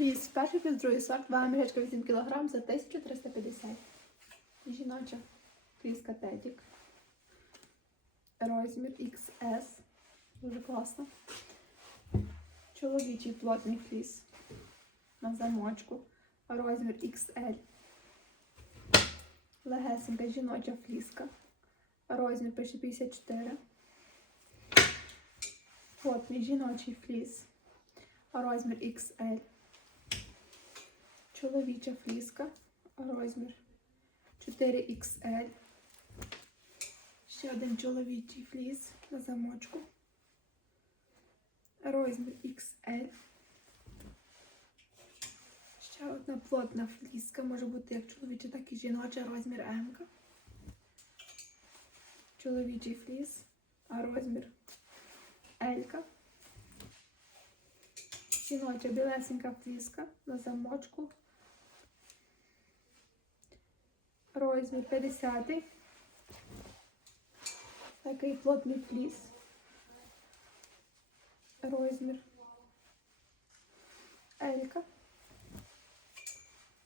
Фліс, перший плюс другий сорт, вага мішечка 8 кг за 1350. Жіноча фліска Тедік. Розмір XS. Дуже класно. Чоловічий плотний фліс на замочку. Розмір XL. Легесенька жіноча фліска. Розмір пише 54. Плотний жіночий фліс. Розмір XL. Чоловіча фліска. Розмір 4XL. Ще один чоловічий фліс на замочку. Розмір XL. Ще одна плотна фліска. Може бути як чоловіча, так і жіноча. Розмір М. Чоловічий фліс. А розмір L. Жіноча білесенька фліска на замочку. Розмір 50. Такий плотний фліс. Розмір Елька.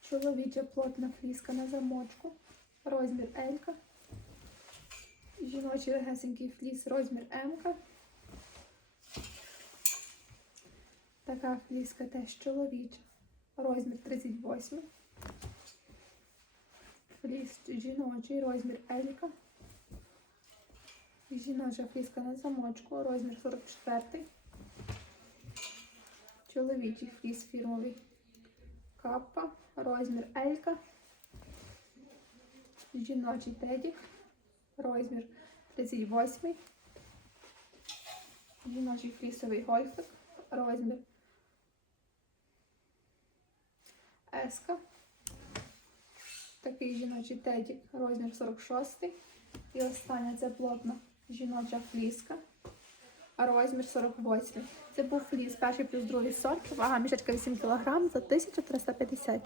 Чоловіча плотна фліска на замочку. Розмір Елька. Жіночий легесенький фліс, розмір М. Така фліска теж чоловіча. Розмір 38. Фліс жіночий, розмір Елька. Жіноча фліска на замочку, розмір 44. Чоловічий фліс фірмовий. Капа, розмір Елька. Жіночий тедік, розмір 38. Жіночий флісовий гольфик, розмір Еска. Такий жіночий тедік, розмір 46. І остання це плотна жіноча фліска. Розмір 48. Це був фліс, перший плюс другий сорт. Вага мішечка 8 кг за 1350.